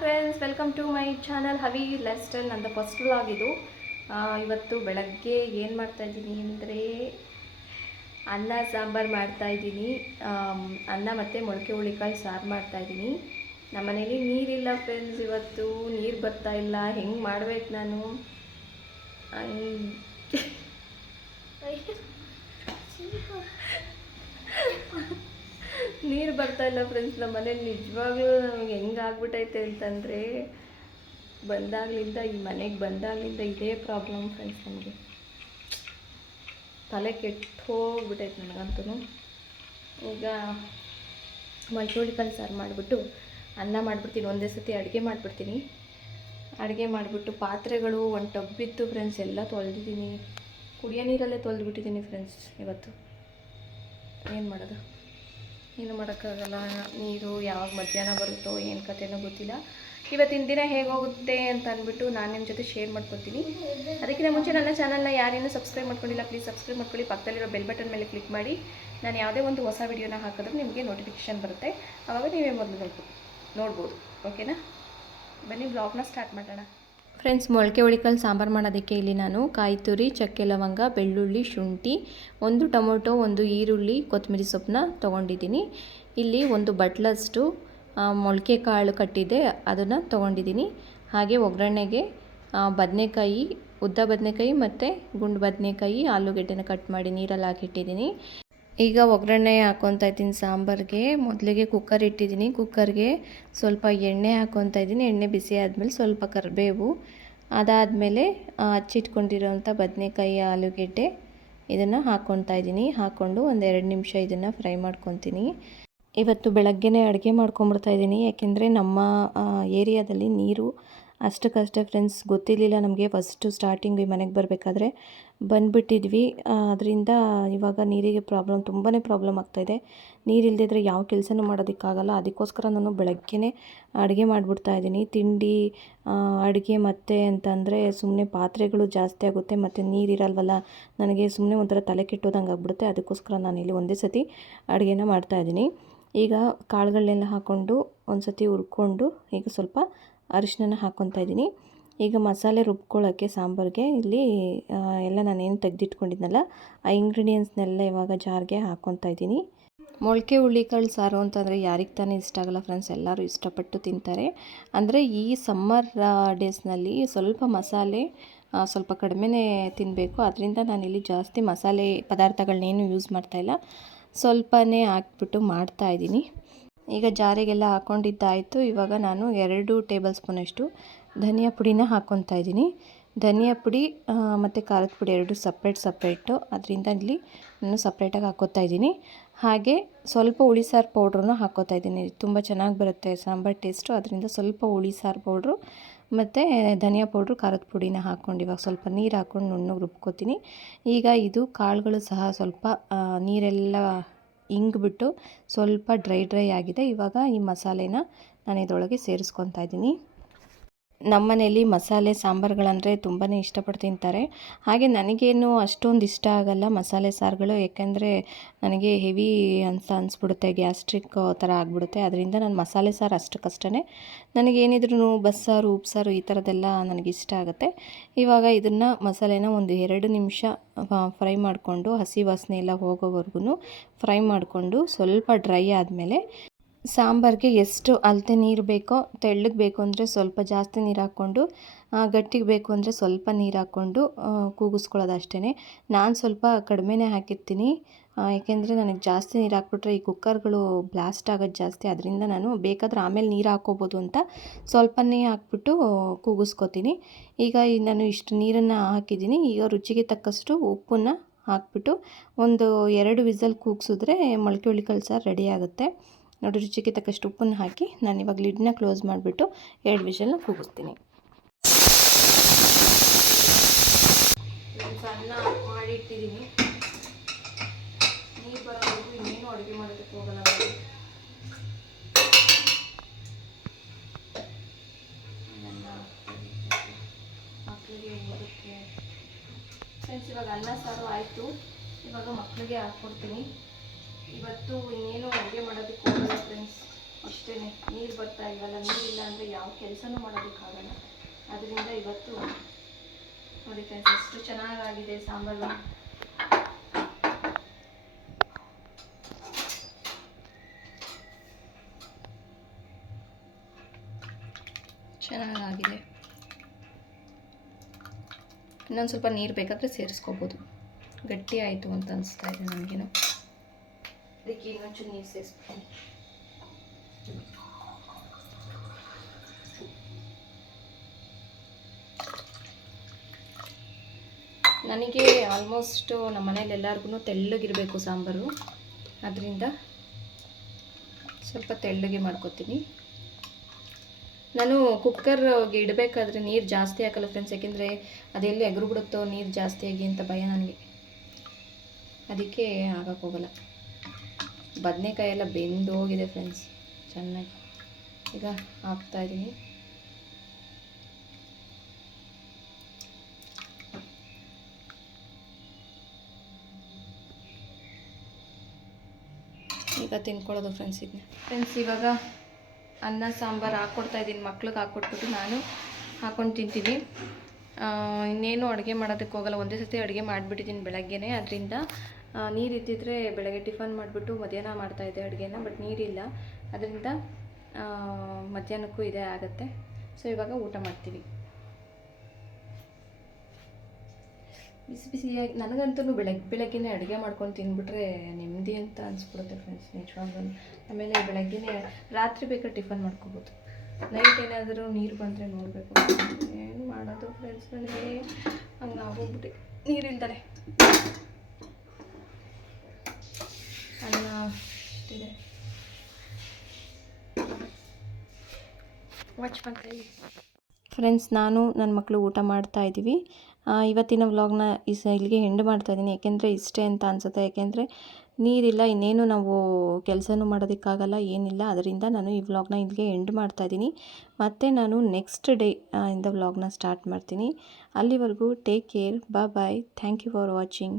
Friends welcome to my channel Havi lifestyle ನಂದು first vlog ಇದು. ಇವತ್ತು ಬೆಳಗ್ಗೆ ಏನು ಮಾಡ್ತಾಯಿದ್ದೀನಿ ಅಂದರೆ ಅನ್ನ ಸಾಂಬಾರು ಮಾಡ್ತಾಯಿದ್ದೀನಿ ಅನ್ನ ಮತ್ತು ಮೊಳಕೆ ಹುಳಿಕಾಳು ಸಾರು ಮಾಡ್ತಾಯಿದ್ದೀನಿ ನಮ್ಮ ಮನೇಲಿ ನೀರಿಲ್ಲ ಫ್ರೆಂಡ್ಸ್ ಇವತ್ತು ನೀರು ಬರ್ತಾ ಇಲ್ಲ ಹೆಂಗೆ ಮಾಡ್ಬೇಕು ನಾನು? ನೀರು ಬರ್ತಾ ಇಲ್ಲ ಫ್ರೆಂಡ್ಸ್ ನಮ್ಮ ಮನೇಲಿ ನಿಜವಾಗ್ಲೂ ನಮಗೆ ಹೆಂಗಾಗ್ಬಿಟ್ಟೈತೆ ಅಂತಂದರೆ, ಬಂದಾಗ್ಲಿಂದ ಈ ಮನೆಗೆ ಬಂದಾಗ್ಲಿಂದ ಇದೇ ಪ್ರಾಬ್ಲಮ್ ಫ್ರೆಂಡ್ಸ್ ನಮಗೆ. ತಲೆ ಕೆಟ್ಟು ಹೋಗ್ಬಿಟ್ಟೈತೆ ನನಗಂತೂ. ಈಗ ಮೊಳಕೆ ಕಲ್ ಸಾರು ಮಾಡಿಬಿಟ್ಟು ಅನ್ನ ಮಾಡಿಬಿಡ್ತೀನಿ, ಒಂದೇ ಸತಿ ಅಡುಗೆ ಮಾಡಿಬಿಡ್ತೀನಿ. ಅಡುಗೆ ಮಾಡಿಬಿಟ್ಟು ಪಾತ್ರೆಗಳು, ಒಂದು ಟಬ್ಬಿತ್ತು ಫ್ರೆಂಡ್ಸ್ ಎಲ್ಲ ತೊಳೆದಿದ್ದೀನಿ. ಕುಡಿಯೋ ನೀರಲ್ಲೇ ತೊಳೆದ್ಬಿಟ್ಟಿದ್ದೀನಿ ಫ್ರೆಂಡ್ಸ್ ಇವತ್ತು. ಏನು ಮಾಡೋದು? ಏನು ಮಾಡೋಕ್ಕಾಗಲ್ಲ, ನೀರು ಯಾವಾಗ ಮಧ್ಯಾಹ್ನ ಬರುತ್ತೋ ಏನು ಕಥೆನೋ ಗೊತ್ತಿಲ್ಲ. ಇವತ್ತಿನ ದಿನ ಹೇಗೆ ಹೋಗುತ್ತೆ ಅಂತ ಅಂದ್ಬಿಟ್ಟು ನಾನು ನಿಮ್ಮ ಜೊತೆ ಶೇರ್ ಮಾಡ್ಕೊತೀನಿ. ಅದಕ್ಕಿಂತ ಮುಂಚೆ ನನ್ನ ಚಾನಲ್ನ ಯಾರೇನು ಸಬ್ಸ್ಕ್ರೈಬ್ ಮಾಡ್ಕೊಂಡಿಲ್ಲ ಪ್ಲೀಸ್ ಸಬ್ಸ್ಕ್ರೈಬ್ ಮಾಡ್ಕೊಳ್ಳಿ. ಪಕ್ಕದಲ್ಲಿರೋ ಬೆಲ್ ಬಟನ್ ಮೇಲೆ ಕ್ಲಿಕ್ ಮಾಡಿ. ನಾನು ಯಾವುದೇ ಒಂದು ಹೊಸ ವಿಡಿಯೋನ ಹಾಕಿದ್ರೆ ನಿಮಗೆ ನೋಟಿಫಿಕೇಶನ್ ಬರುತ್ತೆ. ಆವಾಗ ನೀವೇ ಮೊದಲು ನೋಡ್ಬೋದು. ನೋಡ್ಬೋದು ಓಕೆನಾ ಬನ್ನಿ ಬ್ಲಾಗ್ನ ಸ್ಟಾರ್ಟ್ ಮಾಡೋಣ. ಫ್ರೆಂಡ್ಸ್ ಮೊಳಕೆ ಒಳಿಕಲ್ ಸಾಂಬಾರು ಮಾಡೋದಕ್ಕೆ ಇಲ್ಲಿ ನಾನು ಕಾಯಿ ತುರಿ ಚಕ್ಕೆ ಲವಂಗ, ಬೆಳ್ಳುಳ್ಳಿ, ಶುಂಠಿ, ಒಂದು ಟೊಮೊಟೊ, ಒಂದು ಈರುಳ್ಳಿ, ಕೊತ್ತಂಬರಿ ಸೊಪ್ಪನ್ನ ತೊಗೊಂಡಿದ್ದೀನಿ. ಇಲ್ಲಿ ಒಂದು ಬಟ್ಲಷ್ಟು ಮೊಳಕೆ ಕಾಳು ಕಟ್ಟಿದೆ ಅದನ್ನು ತೊಗೊಂಡಿದ್ದೀನಿ. ಹಾಗೆ ಒಗ್ಗರಣೆಗೆ ಬದನೆಕಾಯಿ, ಉದ್ದ ಬದನೆಕಾಯಿ ಮತ್ತು ಗುಂಡು ಬದನೆಕಾಯಿ, ಆಲೂಗಡ್ಡೆನ ಕಟ್ ಮಾಡಿ ನೀರಲ್ಲಿ ಹಾಕಿಟ್ಟಿದ್ದೀನಿ ಈಗ ಒಗ್ಗರಣೆ ಹಾಕ್ಕೊತಾ ಇದ್ದೀನಿ ಸಾಂಬಾರಿಗೆ. ಮೊದಲಿಗೆ ಕುಕ್ಕರ್ ಇಟ್ಟಿದ್ದೀನಿ. ಕುಕ್ಕರ್ಗೆ ಸ್ವಲ್ಪ ಎಣ್ಣೆ ಹಾಕ್ಕೊತಾ ಇದ್ದೀನಿ. ಎಣ್ಣೆ ಬಿಸಿ ಆದಮೇಲೆ ಸ್ವಲ್ಪ ಕರಿಬೇವು. ಅದಾದಮೇಲೆ ಹಚ್ಚಿಟ್ಕೊಂಡಿರೋಂಥ ಬದನೆಕಾಯಿ, ಆಲೂಗೆಡ್ಡೆ ಇದನ್ನು ಹಾಕ್ಕೊತಾ ಇದ್ದೀನಿ. ಹಾಕ್ಕೊಂಡು ಒಂದು ಎರಡು ನಿಮಿಷ ಇದನ್ನು ಫ್ರೈ ಮಾಡ್ಕೊತೀನಿ. ಇವತ್ತು ಬೆಳಗ್ಗೆನೇ ಅಡುಗೆ ಮಾಡ್ಕೊಂಬಿಡ್ತಾ ಇದ್ದೀನಿ. ಯಾಕೆಂದರೆ ನಮ್ಮ ಏರಿಯಾದಲ್ಲಿ ನೀರು ಅಷ್ಟಕ್ಕಷ್ಟೇ ಫ್ರೆಂಡ್ಸ್ ಗೊತ್ತಿರಲಿಲ್ಲ ನಮಗೆ ಫಸ್ಟು ಸ್ಟಾರ್ಟಿಂಗ್ ಮನೆಗೆ ಬರಬೇಕಾದ್ರೆ. ಬಂದುಬಿಟ್ಟಿದ್ವಿ. ಅದರಿಂದ ಇವಾಗ ನೀರಿಗೆ ಪ್ರಾಬ್ಲಮ್ ತುಂಬಾ ಪ್ರಾಬ್ಲಮ್ ಆಗ್ತಾಯಿದೆ ನೀರು ಇಲ್ಲದಿದ್ರೆ ಯಾವ ಕೆಲಸನೂ ಮಾಡೋದಕ್ಕಾಗಲ್ಲ. ಅದಕ್ಕೋಸ್ಕರ ನಾನು ಬೆಳಗ್ಗೆನೇ ಅಡುಗೆ ಮಾಡಿಬಿಡ್ತಾ ಇದ್ದೀನಿ. ತಿಂಡಿ ಅಡುಗೆ ಮತ್ತು ಅಂತಂದರೆ ಸುಮ್ಮನೆ ಪಾತ್ರೆಗಳು ಜಾಸ್ತಿ ಆಗುತ್ತೆ ಮತ್ತು ನೀರಿರಲ್ವಲ್ಲ ನನಗೆ ಸುಮ್ಮನೆ ಒಂಥರ ತಲೆ ಕೆಟ್ಟೋದಂಗೆ ಆಗ್ಬಿಡುತ್ತೆ. ಅದಕ್ಕೋಸ್ಕರ ಇಲ್ಲಿ ಒಂದೇ ಸತಿ ಅಡುಗೆನ ಮಾಡ್ತಾಯಿದ್ದೀನಿ ಈಗ ಕಾಳುಗಳನ್ನೆಲ್ಲ ಹಾಕ್ಕೊಂಡು ಒಂದು ಸತಿ ಹುರ್ಕೊಂಡು ಈಗ ಸ್ವಲ್ಪ ಅರಿಶಿನ ಹಾಕ್ಕೊತಾ ಇದ್ದೀನಿ. ಈಗ ಮಸಾಲೆ ರುಬ್ಕೊಳ್ಳೋಕ್ಕೆ ಸಾಂಬಾರಿಗೆ ಇಲ್ಲಿ ಎಲ್ಲ ನಾನೇನು ತೆಗೆದಿಟ್ಕೊಂಡಿದ್ನಲ್ಲ, ಆ ಇಂಗ್ರೀಡಿಯೆಂಟ್ಸ್ನೆಲ್ಲ ಇವಾಗ ಜಾರ್ಗೆ ಹಾಕ್ಕೊತಾ ಇದ್ದೀನಿ. ಮೊಳಕೆ ಹುಳಿಕಾಳು ಸಾರು ಅಂತಂದರೆ ಯಾರಿಗೆ ತಾನೇ ಇಷ್ಟ ಆಗಲ್ಲ ಫ್ರೆಂಡ್ಸ್ ಎಲ್ಲರೂ ಇಷ್ಟಪಟ್ಟು ತಿಂತಾರೆ. ಅಂದರೆ ಈ ಸಮ್ಮರ್ ಡೇಸ್ನಲ್ಲಿ ಸ್ವಲ್ಪ ಮಸಾಲೆ ಸ್ವಲ್ಪ ಕಡಿಮೆನೇ ತಿನ್ನಬೇಕು ಅದರಿಂದ ನಾನಿಲ್ಲಿ ಜಾಸ್ತಿ ಮಸಾಲೆ ಪದಾರ್ಥಗಳನ್ನೇನು ಯೂಸ್ ಮಾಡ್ತಾಯಿಲ್ಲ ಸ್ವಲ್ಪನೇ ಹಾಕ್ಬಿಟ್ಟು ಮಾಡ್ತಾಯಿದ್ದೀನಿ ಈಗ ಜಾರಿಗೆಲ್ಲ ಹಾಕ್ಕೊಂಡಿದ್ದಾಯಿತು. ಇವಾಗ ನಾನು ಎರಡು ಟೇಬಲ್ ಸ್ಪೂನಷ್ಟು ಧನಿಯಾ ಪುಡಿನ ಹಾಕ್ಕೊತಾ ಇದ್ದೀನಿ. ಧನಿಯಾ ಪುಡಿ ಮತ್ತು ಖಾರದ ಪುಡಿ ಎರಡು ಸಪ್ರೇಟ್ ಸಪ್ರೇಟು ಅದರಿಂದ ಇಲ್ಲಿ ನಾನು ಸಪ್ರೇಟಾಗಿ ಹಾಕೋತಾ ಇದ್ದೀನಿ. ಹಾಗೆ ಸ್ವಲ್ಪ ಹುಳಿ ಸಾರು ಪೌಡ್ರನ್ನು ಹಾಕ್ಕೊತಾ ಇದ್ದೀನಿ. ತುಂಬ ಚೆನ್ನಾಗಿ ಬರುತ್ತೆ ಸಾಂಬಾರು ಟೇಸ್ಟು. ಅದರಿಂದ ಸ್ವಲ್ಪ ಹುಳಿ ಸಾರು ಪೌಡ್ರು ಮತ್ತು ಧನಿಯಾ ಪೌಡ್ರು, ಖಾರದ ಪುಡಿನ ಹಾಕ್ಕೊಂಡು ಇವಾಗ ಸ್ವಲ್ಪ ನೀರು ಹಾಕ್ಕೊಂಡು ನುಣ್ಣಗೆ ರುಬ್ಕೋತೀನಿ. ಈಗ ಇದು ಕಾಳುಗಳು ಸಹ ಸ್ವಲ್ಪ ನೀರೆಲ್ಲ ಇಂಗ್ಬಿಟ್ಟು ಸ್ವಲ್ಪ ಡ್ರೈ ಡ್ರೈ ಆಗಿದೆ. ಇವಾಗ ಈ ಮಸಾಲೆನ ನಾನು ಇದರೊಳಗೆ ಸೇರಿಸ್ಕೊತಾ ಇದ್ದೀನಿ. ನಮ್ಮ ಮನೇಲಿ ಮಸಾಲೆ ಸಾಂಬಾರುಗಳಂದರೆ ತುಂಬಾ ಇಷ್ಟಪಟ್ಟು ತಿಂತಾರೆ ಹಾಗೆ ನನಗೇನು ಅಷ್ಟೊಂದು ಇಷ್ಟ ಆಗಲ್ಲ ಮಸಾಲೆ ಸಾರುಗಳು ಏಕೆಂದರೆ ನನಗೆ ಹೆವಿ ಅಂತ ಅನಿಸ್ಬಿಡುತ್ತೆ, ಗ್ಯಾಸ್ಟ್ರಿಕ್ ಥರ ಆಗಿಬಿಡುತ್ತೆ. ಅದರಿಂದ ನಾನು ಮಸಾಲೆ ಸಾರು ಅಷ್ಟಕ್ಕಷ್ಟೇ ನನಗೇನಿದ್ರು ಬಸ್ಸಾರು ಉಪ್ಸಾರು ಈ ಥರದ್ದೆಲ್ಲ ನನಗೆ ಇಷ್ಟ ಆಗುತ್ತೆ. ಇವಾಗ ಇದನ್ನು ಮಸಾಲೆನ ಒಂದು ಎರಡು ನಿಮಿಷ ಫ್ರೈ ಮಾಡಿಕೊಂಡು ಹಸಿ ವಾಸನೆ ಎಲ್ಲ ಹೋಗೋವರೆಗೂ ಫ್ರೈ ಮಾಡಿಕೊಂಡು ಸ್ವಲ್ಪ ಡ್ರೈ ಆದಮೇಲೆ ಸಾಂಬಾರಿಗೆ ಎಷ್ಟು ಅಳತೆ ನೀರು ಬೇಕೋ ತೆಳ್ಳಗೆ ಬೇಕು ಅಂದರೆ ಸ್ವಲ್ಪ ಜಾಸ್ತಿ ನೀರು ಹಾಕ್ಕೊಂಡು ಗಟ್ಟಿಗೆ ಬೇಕು ಅಂದರೆ ಸ್ವಲ್ಪ ನೀರು ಹಾಕ್ಕೊಂಡು ಕೂಗಿಸ್ಕೊಳ್ಳೋದು ಅಷ್ಟೇ ನಾನು ಸ್ವಲ್ಪ ಕಡಿಮೆನೇ ಹಾಕಿರ್ತೀನಿ. ಏಕೆಂದರೆ ನನಗೆ ಜಾಸ್ತಿ ನೀರು ಹಾಕ್ಬಿಟ್ರೆ ಈ ಕುಕ್ಕರ್ಗಳು ಬ್ಲಾಸ್ಟ್ ಆಗೋದು ಜಾಸ್ತಿ. ಅದರಿಂದ ನಾನು ಬೇಕಾದ್ರೆ ಆಮೇಲೆ ನೀರು ಹಾಕ್ಕೋಬೋದು ಅಂತ ಸ್ವಲ್ಪನೇ ಹಾಕ್ಬಿಟ್ಟು ಕೂಗಿಸ್ಕೊತೀನಿ. ಈಗ ನಾನು ಇಷ್ಟು ನೀರನ್ನು ಹಾಕಿದ್ದೀನಿ. ಈಗ ರುಚಿಗೆ ತಕ್ಕಷ್ಟು ಉಪ್ಪನ್ನು ಹಾಕ್ಬಿಟ್ಟು ಒಂದು ಎರಡು ವಿಸಲ್ ಕೂಗಿಸಿದ್ರೆ ಮೊಳಕೆ ಹುಳಿಕಾಳು ಸಾರು ರೆಡಿ ಆಗುತ್ತೆ. ನೋಡಿ, ರುಚಿಗೆ ತಕ್ಕಷ್ಟು ಉಪ್ಪನ್ನು ಹಾಕಿ ನಾನು ಇವಾಗ ಲಿಡ್ನ ಕ್ಲೋಸ್ ಮಾಡಿಬಿಟ್ಟು ಎರಡು ವಿಷಲ್ನ ಕೂಗಿಸ್ತೀನಿ. ಸಣ್ಣ ಮಾಡಿಟ್ಟಿದ್ದೀನಿ ನೀರು ಬರೋವರೆಗೂ ಇನ್ನೇನು ಅಡುಗೆ ಮಾಡೋದಕ್ಕೆ ಹೋಗಲ್ಲ ಫ್ರೆಂಡ್ಸ್ ಇವಾಗ ಅನ್ನ ಸಾರು ಆಯಿತು. ಇವಾಗ ಮಕ್ಕಳಿಗೆ ಹಾಕ್ಕೊಡ್ತೀನಿ. ಇವತ್ತು ಇನ್ನೇನು ಅಡುಗೆ ಮಾಡೋದಕ್ಕೆ ಹೋಗಲ್ಲ ಫ್ರೆಂಡ್ಸ್ ಅಷ್ಟೇ ನೀರು ಬರ್ತಾ ಇಲ್ವಲ್ಲ? ನೀರಿಲ್ಲ ಅಂದರೆ ಯಾವ ಕೆಲಸನೂ ಮಾಡೋದಕ್ಕಾಗಲ್ಲ. ಅದರಿಂದ ಇವತ್ತು ನೋಡಿ ಫ್ರೆಂಡ್ಸ್ ಎಷ್ಟು ಚೆನ್ನಾಗಾಗಿದೆ ಸಾಂಬಾರು. ಚೆನ್ನಾಗಾಗಿದೆ. ಇನ್ನೊಂದು ಸ್ವಲ್ಪ ನೀರು ಬೇಕಾದರೆ ಸೇರಿಸ್ಕೋಬೋದು. ಗಟ್ಟಿ ಆಯಿತು ಅಂತ ಅನಿಸ್ತಾ ಇದೆ ನನಗೇನು ಅದಕ್ಕೆ ಇನ್ನೊಂಚೂರು ನೀರು ನನಗೆ ಆಲ್ಮೋಸ್ಟು ನಮ್ಮ ಮನೇಲಿ ಎಲ್ಲರಿಗೂ ತೆಳ್ಳಗಿರಬೇಕು ಸಾಂಬಾರು. ಅದರಿಂದ ಸ್ವಲ್ಪ ತೆಳ್ಳಗೆ ಮಾಡ್ಕೊತೀನಿ. ನಾನು ಕುಕ್ಕರ್ಗೆ ಇಡಬೇಕಾದ್ರೆ ನೀರು ಜಾಸ್ತಿ ಹಾಕಲ್ಲ ಫ್ರೆಂಡ್ಸ್ ಯಾಕೆಂದರೆ ಅದೆಲ್ಲಿ ಎಗರು ಬಿಡುತ್ತೋ ನೀರು ಜಾಸ್ತಿ ಆಗಿ ಅಂತ ಭಯ ನನಗೆ. ಅದಕ್ಕೆ ಹಾಕಕ್ಕೆ ಹೋಗಲ್ಲ. ಬದನೆಕಾಯಿ ಎಲ್ಲ ಬೆಂದು ಹೋಗಿದೆ ಫ್ರೆಂಡ್ಸ್ ಚೆನ್ನಾಗಿ. ಈಗ ಹಾಕ್ತಾ ಇದ್ದೀನಿ ಈಗ ತಿನ್ಕೊಳ್ಳೋದು ಫ್ರೆಂಡ್ಸ್ ಇದನ್ನ ಫ್ರೆಂಡ್ಸ್ ಇವಾಗ ಅನ್ನ, ಸಾಂಬಾರು ಹಾಕ್ಕೊಡ್ತಾ ಇದ್ದೀನಿ ಮಕ್ಳಿಗೆ ಹಾಕ್ಕೊಟ್ಬಿಟ್ಟು ನಾನು ಹಾಕ್ಕೊಂಡು ತಿಂತೀನಿ. ಇನ್ನೇನು ಅಡುಗೆ ಮಾಡೋದಕ್ಕೆ ಹೋಗಲ್ಲ. ಒಂದೇ ಸತಿ ಅಡುಗೆ ಮಾಡಿಬಿಟ್ಟಿದ್ದೀನಿ ಬೆಳಗ್ಗೆನೇ. ಅದರಿಂದ ನೀರು ಇದ್ದಿದ್ರೆ ಬೆಳಗ್ಗೆ ಟಿಫನ್ ಮಾಡಿಬಿಟ್ಟು ಮಧ್ಯಾಹ್ನ ಮಾಡ್ತಾಯಿದ್ದೆ ಅಡುಗೆನ ಬಟ್ ನೀರಿಲ್ಲ. ಅದರಿಂದ ಮಧ್ಯಾಹ್ನಕ್ಕೂ ಇದೇ ಆಗುತ್ತೆ. ಸೊ ಇವಾಗ ಊಟ ಮಾಡ್ತೀವಿ. ಬಿಸಿ ಬಿಸಿಯಾಗಿ, ನನಗಂತೂ ಬೆಳಗ್ಗೆ ಬೆಳಗ್ಗೆನೇ ಅಡುಗೆ ಮಾಡ್ಕೊಂಡು ತಿಂದ್ಬಿಟ್ರೆ ನೆಮ್ಮದಿ ಅಂತ ಅನಿಸ್ಬಿಡುತ್ತೆ ಫ್ರೆಂಡ್ಸ್ ನಿಜವಾಗ್ಲೂ. ಆಮೇಲೆ ಬೆಳಗ್ಗೆನೇ ರಾತ್ರಿ ಬೇಕಾದ್ರೆ ಟಿಫನ್ ಮಾಡ್ಕೋಬೋದು. ನೈಟ್ ಏನಾದರೂ ನೀರು ಬಂದರೆ ನೋಡಬೇಕು. ಏನು ಮಾಡೋದು ಫ್ರೆಂಡ್ಸ್ ನನಗೆ? ಹಂಗೆ ಆಗೋಗ್ಬಿಟ್ಟು ನೀರಿಲ್ದರೆ ಅನ್ನ ವಾಚ್ ಫ್ರೆಂಡ್ಸ್ ನಾನು ನನ್ನ ಮಕ್ಕಳು ಊಟ ಮಾಡ್ತಾ ಇದ್ದೀವಿ. ಇವತ್ತಿನ ವ್ಲಾಗ್ನ ಇಸ್ ಇಲ್ಲಿಗೆ ಎಂಡ್ ಮಾಡ್ತಾ ಇದ್ದೀನಿ. ಯಾಕೆಂದರೆ ಇಷ್ಟೇ ಅಂತ ಅನಿಸುತ್ತೆ. ಯಾಕೆಂದರೆ ನೀರಿಲ್ಲ, ಇನ್ನೇನು ನಾವು ಕೆಲಸನೂ ಮಾಡೋದಕ್ಕಾಗಲ್ಲ, ಏನಿಲ್ಲ. ಅದರಿಂದ ನಾನು ಈ ವ್ಲಾಗ್ನ ಇಲ್ಲಿಗೆ ಎಂಡ್ ಮಾಡ್ತಾ ಇದ್ದೀನಿ. ಮತ್ತು ನಾನು ನೆಕ್ಸ್ಟ್ ಡೇ ಇಂದ ವ್ಲಾಗ್ನ ಸ್ಟಾರ್ಟ್ ಮಾಡ್ತೀನಿ. ಅಲ್ಲಿವರೆಗೂ ಟೇಕ್ ಕೇರ್ ಬಾ bye thank you for watching